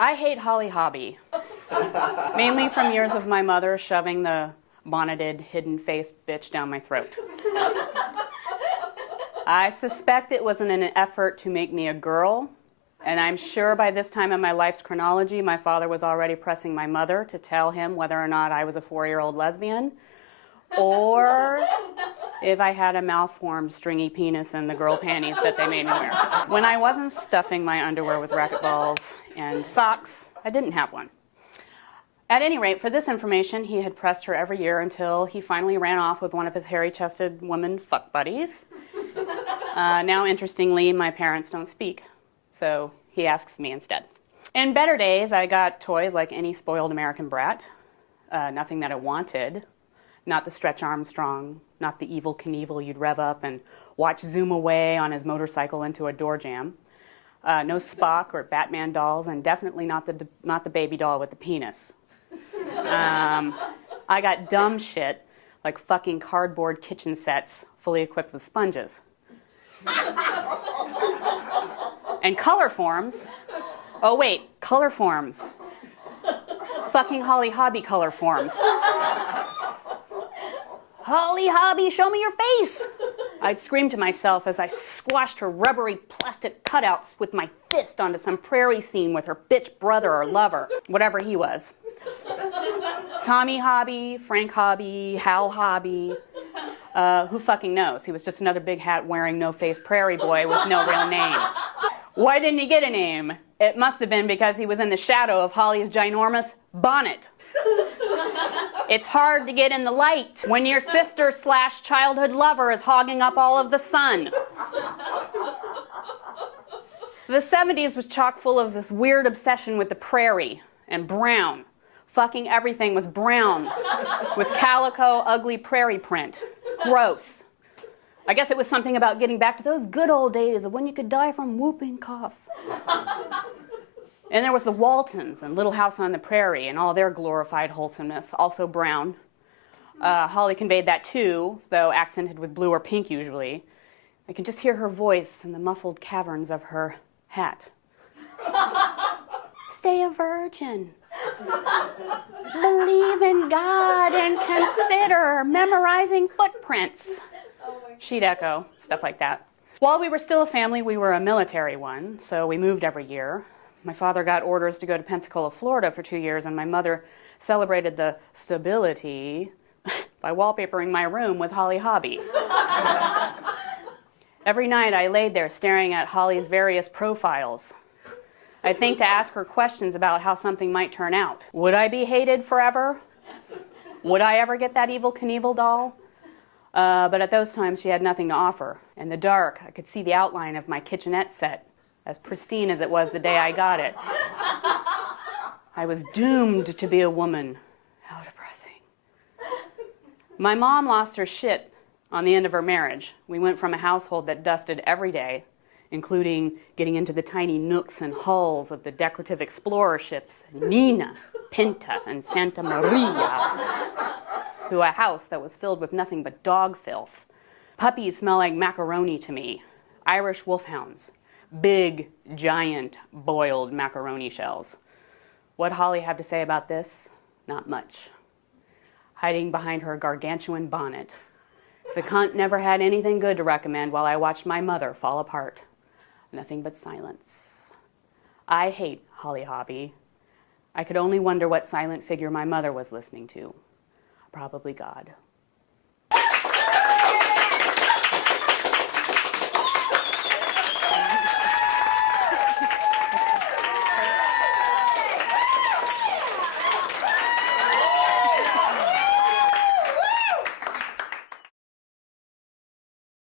I hate Holly Hobby, mainly from years of my mother shoving the bonneted, hidden-faced bitch down my throat. I suspect it was in an effort to make me a girl, and I'm sure by this time in my life's chronology, my father was already pressing my mother to tell him whether or not I was a 4-year-old lesbian, or if I had a malformed, stringy penis in the girl panties that they made me wear. When I wasn't stuffing my underwear with racquetballs and socks, I didn't have one. At any rate, for this information, he had pressed her every year until he finally ran off with one of his hairy-chested woman fuck buddies. Now, interestingly, my parents don't speak, so he asks me instead. In better days, I got toys like any spoiled American brat. Nothing that I wanted. Not the Stretch Armstrong, not the Evel Knievel you'd rev up and watch zoom away on his motorcycle into a door jam. No Spock or Batman dolls, and definitely not the baby doll with the penis. I got dumb shit like fucking cardboard kitchen sets fully equipped with sponges. And color forms. Oh wait, color forms. Fucking Holly Hobby color forms. Holly Hobby, show me your face! I'd scream to myself as I squashed her rubbery plastic cutouts with my fist onto some prairie scene with her bitch brother or lover, whatever he was. Tommy Hobby, Frank Hobby, Hal Hobby. Who fucking knows? He was just another big hat wearing no-face prairie boy with no real name. Why didn't he get a name? It must have been because he was in the shadow of Holly's ginormous bonnet. It's hard to get in the light when your sister/childhood lover is hogging up all of the sun. The 70s was chock full of this weird obsession with the prairie and brown. Fucking everything was brown with calico, ugly prairie print. Gross. I guess it was something about getting back to those good old days of when you could die from whooping cough. And there was the Waltons and Little House on the Prairie and all their glorified wholesomeness, also brown. Holly conveyed that too, though accented with blue or pink usually. I can just hear her voice in the muffled caverns of her hat. Stay a virgin. Believe in God and consider memorizing footprints. She'd echo, stuff like that. While we were still a family, we were a military one, so we moved every year. My father got orders to go to Pensacola, Florida for 2 years, and my mother celebrated the stability by wallpapering my room with Holly Hobby. Every night I laid there staring at Holly's various profiles. I'd think to ask her questions about how something might turn out. Would I be hated forever? Would I ever get that Evel Knievel doll? But at those times she had nothing to offer. In the dark, I could see the outline of my kitchenette set, as pristine as it was the day I got it. I was doomed to be a woman. How depressing. My mom lost her shit on the end of her marriage. We went from a household that dusted every day, including getting into the tiny nooks and hulls of the decorative explorer ships Nina, Pinta, and Santa Maria, to a house that was filled with nothing but dog filth. Puppies smell like macaroni to me. Irish wolfhounds. Big, giant, boiled macaroni shells. What Holly had to say about this? Not much. Hiding behind her gargantuan bonnet, the cunt never had anything good to recommend while I watched my mother fall apart. Nothing but silence. I hate Holly Hobby. I could only wonder what silent figure my mother was listening to. Probably God.